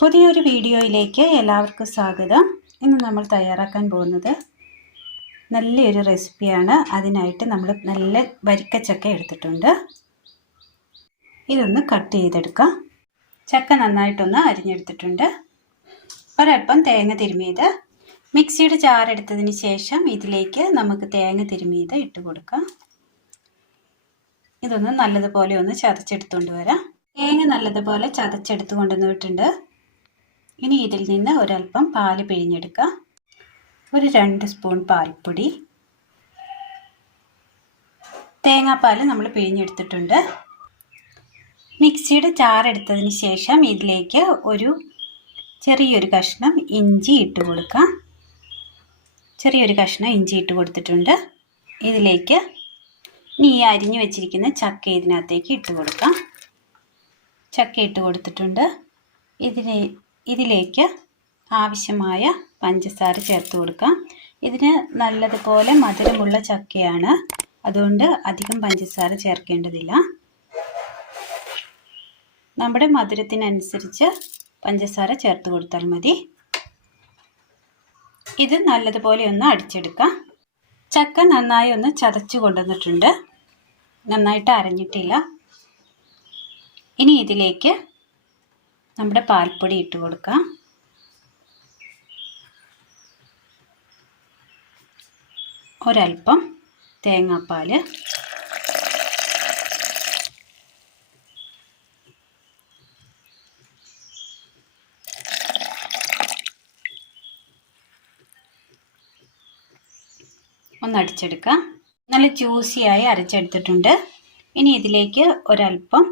പുതിയൊരു വീഡിയോയിലേക്ക് എല്ലാവർക്കും സ്വാഗതം. ഇന്ന് നമ്മൾ തയ്യാറാക്കാൻ പോകുന്നത് നല്ലൊരു റെസിപ്പിയാണ്. അതിനായിട്ട് നമ്മൾ നല്ല വരിക്കച്ചക്ക എടുത്തിട്ടുണ്ട്. ഇതൊന്ന് കട്ട് ചെയ്തെടുക്കാം. ചക്ക നന്നായിട്ടൊന്ന് അരിഞ്ഞെടുത്തിട്ടുണ്ട്. ഒരൽപ്പം തേങ്ങ തിരുമിയത് മിക്സിയുടെ ജാറെടുത്തതിന് ശേഷം ഇതിലേക്ക് നമുക്ക് തേങ്ങ തിരുമിയത് ഇട്ട് കൊടുക്കാം. ഇതൊന്ന് നല്ലതുപോലെ ഒന്ന് ചതച്ചെടുത്തുകൊണ്ട് വരാം. തേങ്ങ നല്ലതുപോലെ ചതച്ചെടുത്ത് കൊണ്ടുവന്നിട്ടുണ്ട്. ഇനി ഇതിൽ നിന്ന് ഒരൽപ്പം പാൽ പിഴിഞ്ഞെടുക്കാം. ഒരു 2 സ്പൂൺ പാൽപ്പൊടി, തേങ്ങാപ്പാൽ നമ്മൾ പിഴിഞ്ഞെടുത്തിട്ടുണ്ട്. മിക്സിയുടെ ജാറെടുത്തതിന് ശേഷം ഇതിലേക്ക് ഒരു ചെറിയൊരു കഷ്ണം ഇഞ്ചി ഇട്ട് കൊടുക്കാം. ചെറിയൊരു കഷ്ണം ഇഞ്ചി ഇട്ട് കൊടുത്തിട്ടുണ്ട്. ഇതിലേക്ക് ഈ അരിഞ്ഞു വെച്ചിരിക്കുന്ന ചക്ക ഇതിനകത്തേക്ക് ഇട്ട് കൊടുക്കാം. ചക്ക ഇട്ട് കൊടുത്തിട്ടുണ്ട്. ഇതിലേക്ക് ആവശ്യമായ പഞ്ചസാര ചേർത്ത് കൊടുക്കാം. ഇതിന് നല്ലതുപോലെ മധുരമുള്ള ചക്കയാണ്, അതുകൊണ്ട് അധികം പഞ്ചസാര ചേർക്കേണ്ടതില്ല. നമ്മുടെ മധുരത്തിനനുസരിച്ച് പഞ്ചസാര ചേർത്ത് കൊടുത്താൽ മതി. ഇത് നല്ലതുപോലെ ഒന്ന് അടിച്ചെടുക്കാം. ചക്ക നന്നായി ഒന്ന് ചതച്ച് കൊണ്ടുവന്നിട്ടുണ്ട്. നന്നായിട്ട് അരഞ്ഞിട്ടില്ല. ഇനി ഇതിലേക്ക് നമ്മുടെ പാൽപ്പൊടി ഇട്ട് കൊടുക്കാം. ഒരൽപ്പം തേങ്ങാപ്പാൽ, ഒന്നടിച്ചെടുക്കാം. നല്ല ജ്യൂസിയായി അരച്ചെടുത്തിട്ടുണ്ട്. ഇനി ഇതിലേക്ക് ഒരൽപ്പം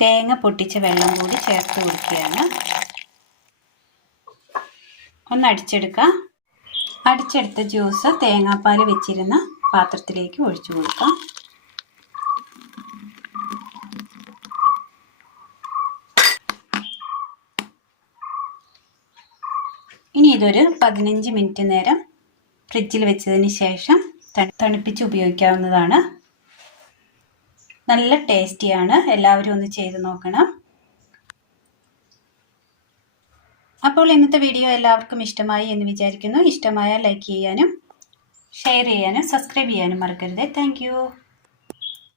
തേങ്ങ പൊട്ടിച്ച വെള്ളം കൂടി ചേർത്ത് കൊടുക്കുകയാണ്. ഒന്നടിച്ചെടുക്കാം. അടിച്ചെടുത്ത ജ്യൂസ് തേങ്ങാപ്പാൽ വെച്ചിരുന്ന പാത്രത്തിലേക്ക് ഒഴിച്ചു കൊടുക്കാം. ഇനി ഇതൊരു 15 മിനിറ്റ് നേരം ഫ്രിഡ്ജിൽ വെച്ചതിന് ശേഷം തണുപ്പിച്ച് ഉപയോഗിക്കാവുന്നതാണ്. നല്ല ടേസ്റ്റിയാണ്. എല്ലാവരും ഒന്ന് ചെയ്ത് നോക്കണം. അപ്പോൾ ഇന്നത്തെ വീഡിയോ എല്ലാവർക്കും ഇഷ്ടമായി എന്ന് വിചാരിക്കുന്നു. ഇഷ്ടമായാൽ ലൈക്ക് ചെയ്യാനും ഷെയർ ചെയ്യാനും സബ്സ്ക്രൈബ് ചെയ്യാനും മറക്കരുത്. താങ്ക്